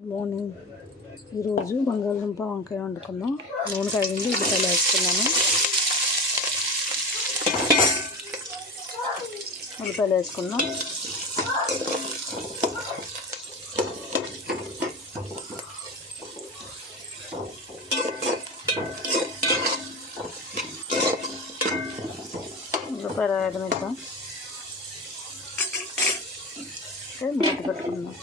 Morning ఈరోజు బంగాళదుంప వంకాయ వండుకున్నాం నూనె కాగింది ఉల్లిపాయలు వేసుకున్నాను. ఉల్లిపాయలు వేసుకున్నాం. ఉల్లిపాయలు వేయడం ఇద్దాం. మూత పెట్టుకుందాం.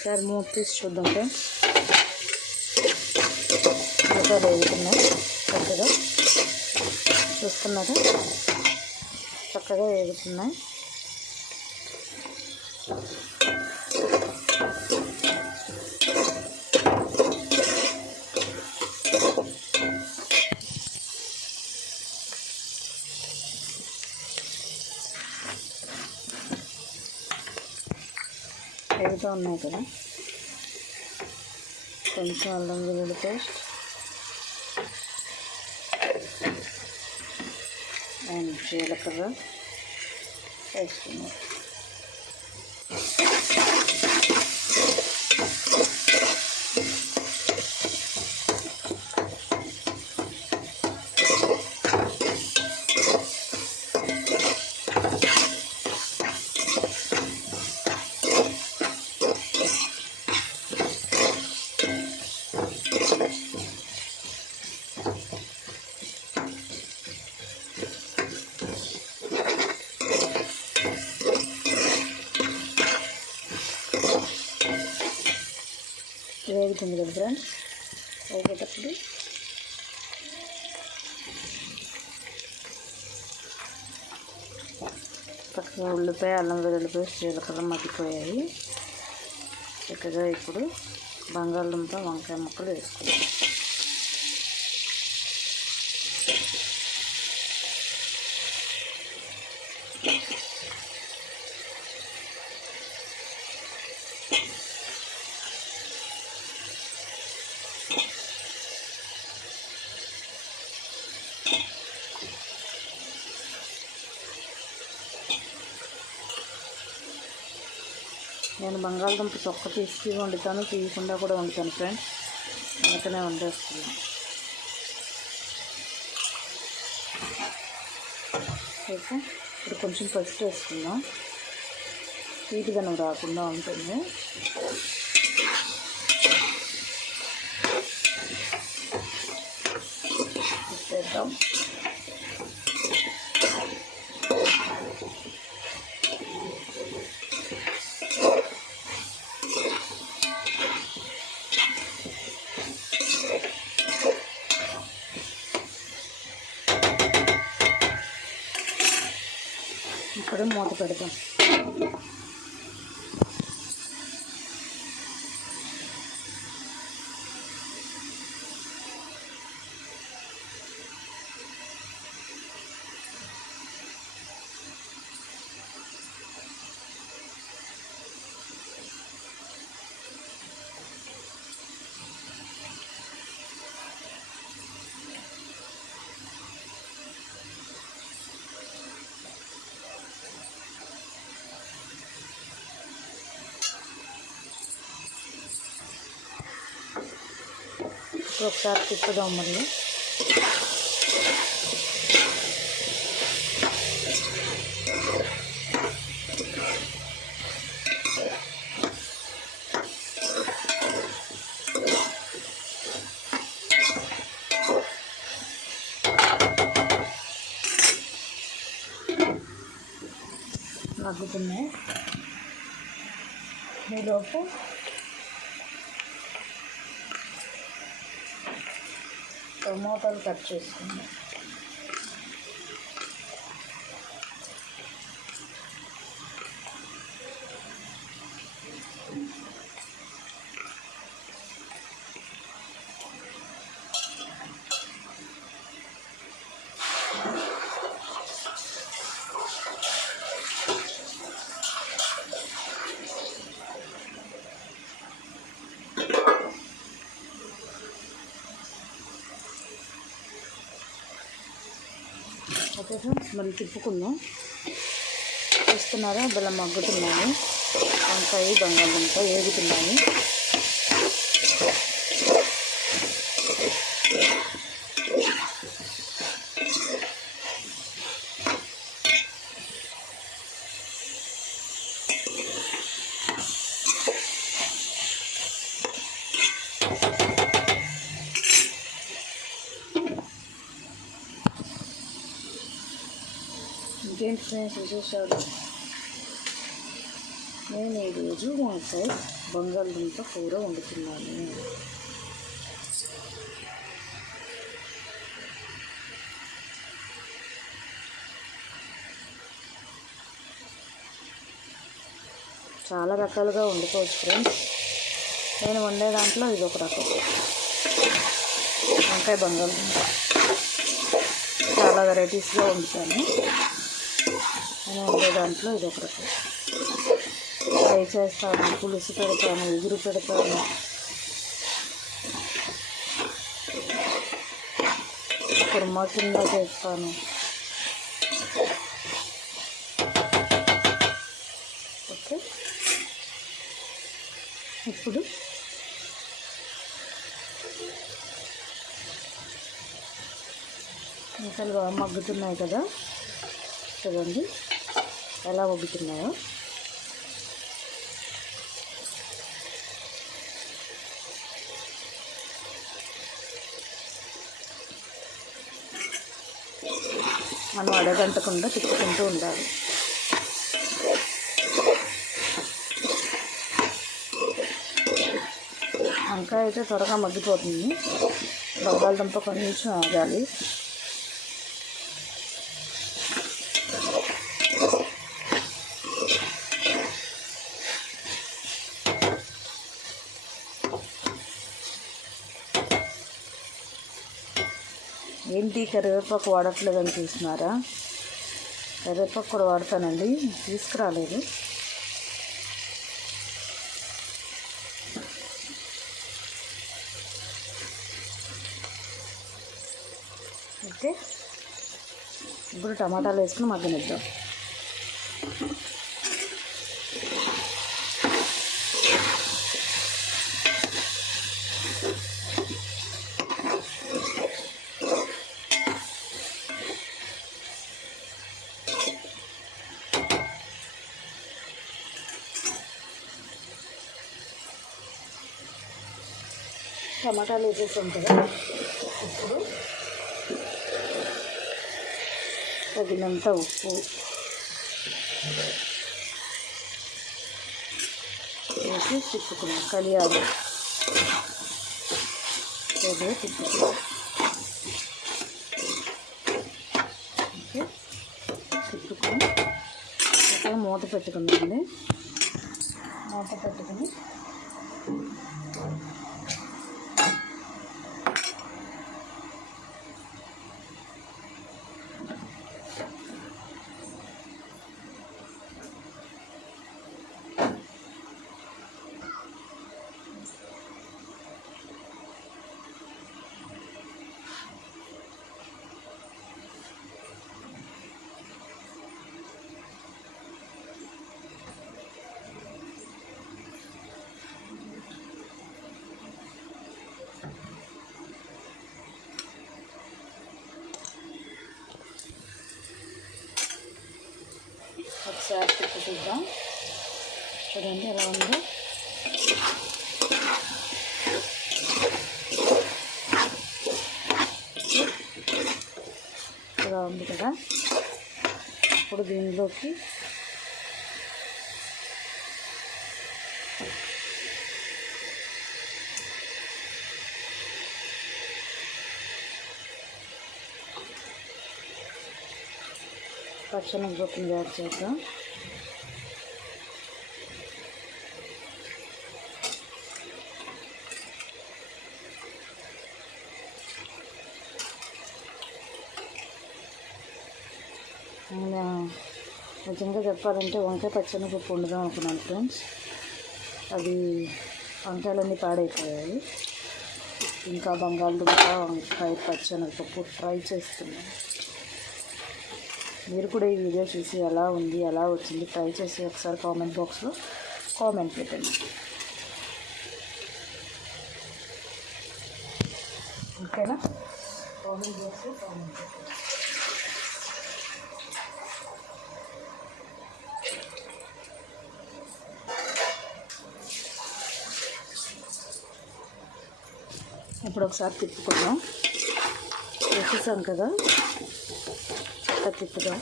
ఒకసారి మూత తీసి చూద్దాం ఫ్రెండ్స్ ఇంకా వేగుతున్నాయి చక్కగా. చూస్తున్నారా? చక్కగా వేగుతున్నాయి. వేగుతూ ఉన్నాయి కదా కొంచెం అల్లం వెల్లుల్లి పేస్ట్ అండ్ జీలకర్ర వేసుకున్నాం వేగుతుంది ఫ్రెండ్స్ వేగేటప్పుడు పక్కన ఉల్లిపాయ అల్లం వెల్లుల్లి పేస్ట్ జీలకర్ర మగ్గిపోయాయి. చక్కగా ఇప్పుడు బంగాళదుంప వంకాయ ముక్కలు వేసుకుందాం బంగాళదుంప తొక్క తీసి వండుతాను తీయకుండా కూడా వండుతాను ఫ్రెండ్స్ అందుకనే వండేస్తున్నాను. ఓకే ఇప్పుడు కొంచెం పసుపు వేసుకుందాం. తీటిదనం రాకుండా ఉంటుంది. వేద్దాం. ఇప్పుడు ఇప్పుడు ఒకసారి తిప్పుదాం మళ్ళీ. మగ్గుతున్నాయి ఈలోపు టొమాటోలు కట్ చేసుకుందాం. ఓకే ఫ్రెండ్స్ మళ్ళీ తిప్పుకుందాం. చూస్తున్నారా? బెల్లం మగ్గుతున్నాయి. వంకాయ బంగాళదుంప ఏగుతున్నాయి. ఫ్రెండ్స్ విశేషాలు నేను ఈరోజు వంకాయ బంగాళదుంప కూర వండుతున్నాను చాలా రకాలుగా వండుకోవచ్చు ఫ్రెండ్స్ నేను వండే దాంట్లో ఇది ఒక రకం. వంకాయ బంగాళదుంప. చాలా వెరైటీస్గా వండుతాను. నేను వండే దాంట్లో ఇది ఒకటి ఫ్రై చేస్తాను పులుసు పెడతాను ఎగురు పెడతాను. కుర్మా కింద చేస్తాను. ఓకే. ఇప్పుడు ముక్కలు బాగా మగ్గుతున్నాయి కదా. చూడండి. ఎలా మగ్గుతున్నాయో మనం అడగంటకుండా తిప్పుకుంటూ ఉండాలి. వంకాయ అయితే త్వరగా మగ్గిపోతుంది. బంగాళదుంప కొంచెం ఆగాలి. ఏంటి? కరివేపాకు వాడట్లేదని చూస్తున్నారా కరివేపాకు కూడా వాడతానండి. తీసుకురాలేదు. ఓకే. ఇప్పుడు టమాటాలు వేసుకుని మగ్గనిద్దాం. టమాటాలు వేసేసాం కదా ఇప్పుడు తగినంత ఉప్పు. వేసి తిప్పుకున్నాం కలియాలి. కొద్దిగా తిప్పుకున్నాం ఓకే. తిప్పుకొని ఇక్కడ మూత పెట్టుకుందండి మూత పెట్టుకుని ఒకసారి తిప్పి చూద్దాం చూడండి ఎలా ఉంది. ఇలా ఉంది కదా. ఇప్పుడు దీనిలోకి పచ్చని గొప్పని తయారు చేద్దాం. నిజంగా చెప్పాలంటే వంకాయ పచ్చనగపప్పు వండుదాం అనుకున్నాను ఫ్రెండ్స్ అది వంకాయలన్నీ పాడైపోయాయి. ఇంకా బంగాళదుంప వంకాయ పచ్చనగపప్పు ట్రై చేస్తున్నాను. మీరు కూడా ఈ వీడియో చూసి ఎలా ఉంది ఎలా వచ్చింది ట్రై చేసి ఒకసారి కామెంట్ బాక్స్లో కామెంట్ పెట్టండి. ఓకేనా? కామెంట్ బాక్స్లో కామెంట్ పెట్టండి. ఇప్పుడు ఒకసారి తిప్పుకుందాం. వేసేసాం కదా? చెత్త తిప్పుదాం.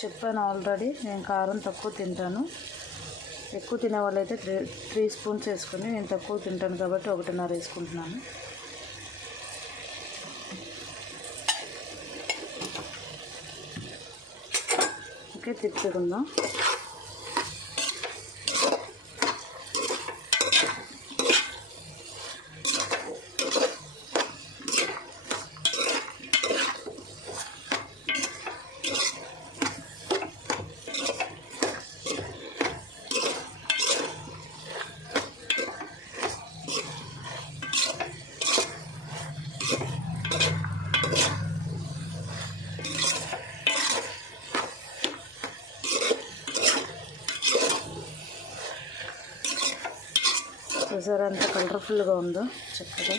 చెప్పాను ఆల్రెడీ నేను కారం తక్కువ తింటాను. ఎక్కువ తినే వాళ్ళైతే త్రీ త్రీ స్పూన్స్ వేసుకుని నేను తక్కువ తింటాను కాబట్టి ఒకటిన్నర వేసుకుంటున్నాను. ఓకే తిప్పుకుందాం చూసారా ఎంత కలర్ఫుల్గా ఉందో. చక్కగా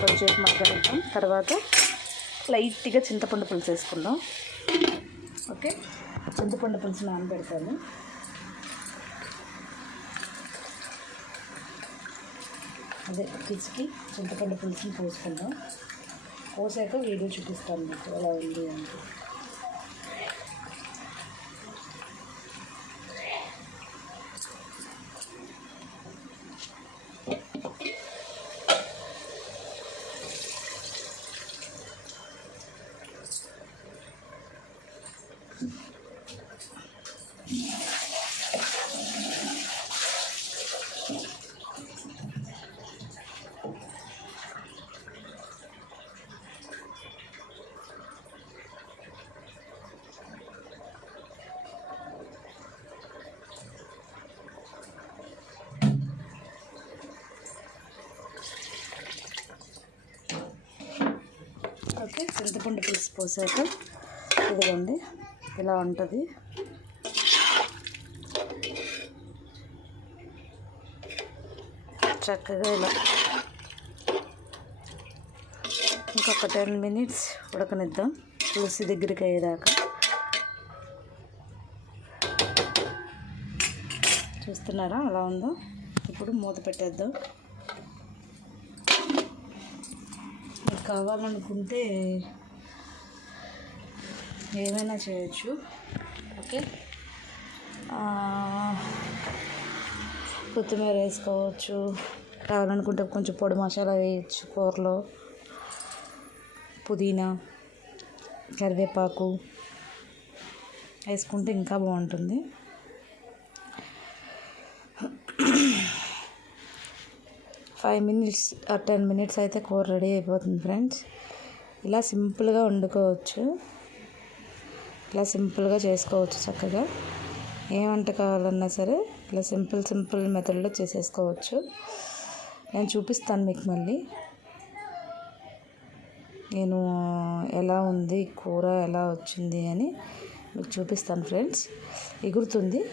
కొంచెం మగ్గనిద్దాం. తర్వాత లైట్గా చింతపండు పులుసు వేసుకుందాం. ఓకే? చింతపండు పులుసు నానబెడతాను. అదే పిసికి చింతపండు పులుసుని పోసుకుందాం. పోసాక వీడియో చూపిస్తాను మీకు ఎలా ఉంది అంటే. ఓకే చింతపండు పులుసు పోసాక ఇదిగోండి. ఇలా ఉంటుంది. చక్కగా ఇలా ఇంకొక టెన్ మినిట్స్ ఉడకనిద్దాం. తులసి దగ్గరికి అయ్యేదాకా. చూస్తున్నారా? అలా ఉందో? ఇప్పుడు మూత పెట్టేద్దాం. మీకు కావాలనుకుంటే ఏమైనా చేయొచ్చు. ఓకే. కొత్తిమీర వేసుకోవచ్చు. కావాలనుకుంటే కొంచెం పొడి మసాలా వేయచ్చు కూరలో. పుదీనా కరివేపాకు వేసుకుంటే ఇంకా బాగుంటుంది. ఫైవ్ మినిట్స్ టెన్ మినిట్స్ అయితే కూర రెడీ అయిపోతుంది ఫ్రెండ్స్. ఇలా సింపుల్గా వండుకోవచ్చు. ఇలా సింపుల్గా చేసుకోవచ్చు చక్కగా. ఏ వంట కావాలన్నా సరే ఇలా సింపుల్ సింపుల్ మెథడ్లో చేసేసుకోవచ్చు. నేను చూపిస్తాను మీకు మళ్ళీ. నేను ఎలా ఉంది కూర ఎలా వచ్చింది అని మీకు చూపిస్తాను ఫ్రెండ్స్. ఎగురుతుంది.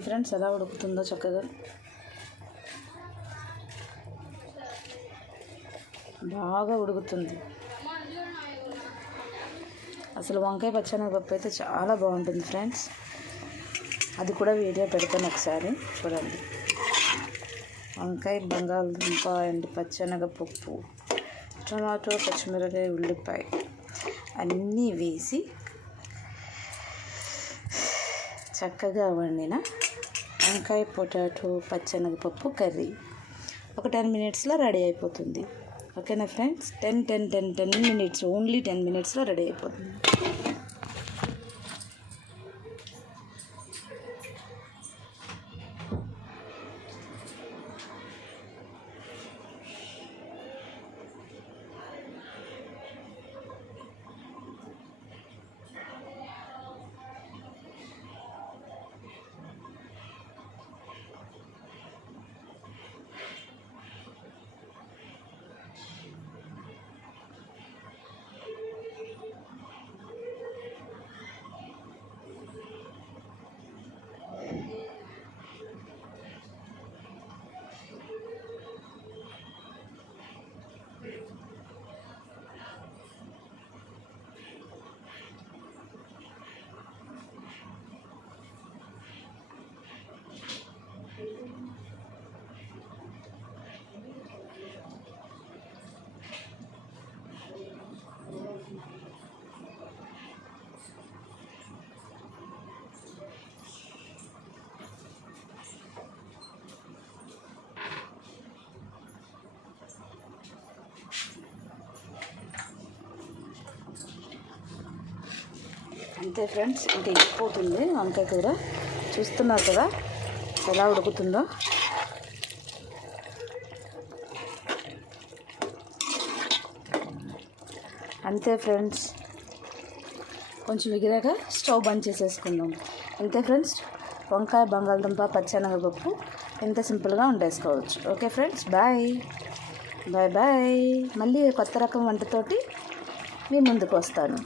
చూడండి ఫ్రెండ్స్ ఎలా ఉడుకుతుందో చక్కగా. బాగా ఉడుకుతుంది. అసలు వంకాయ పచ్చనగపప్పు అయితే చాలా బాగుంటుంది ఫ్రెండ్స్. అది కూడా వీడియో పెడతాను ఒకసారి చూడండి. వంకాయ బంగాళదుంప అండ్ పచ్చనగపప్పు టమాటో పచ్చిమిరకాయ ఉల్లిపాయ అన్నీ వేసి చక్కగా వండిన వంకాయ పొటాటో పచ్చనగపప్పు కర్రీ. ఒక టెన్ మినిట్స్లో రెడీ అయిపోతుంది. ఓకేనా friends? Ten ten ten ten minutes only ten మినిట్స్లో రెడీ అయిపోతుంది. అంతే ఫ్రెండ్స్ ఇంకా ఎక్కిపోతుంది వంకాయ కూర చూస్తున్నారు కదా? ఎలా ఉడుకుతుందో? అంతే ఫ్రెండ్స్. కొంచెం ఎగిరాక స్టవ్ బంద్ చేసేసుకుందాం. అంతే ఫ్రెండ్స్? వంకాయ బంగాళదుంప పచ్చనగపప్పు ఎంత సింపుల్గా వండేసుకోవచ్చు okay friends? Bye. Bye bye. మళ్ళీ కొత్త రకం వంటతోటి మీ ముందుకు వస్తాను.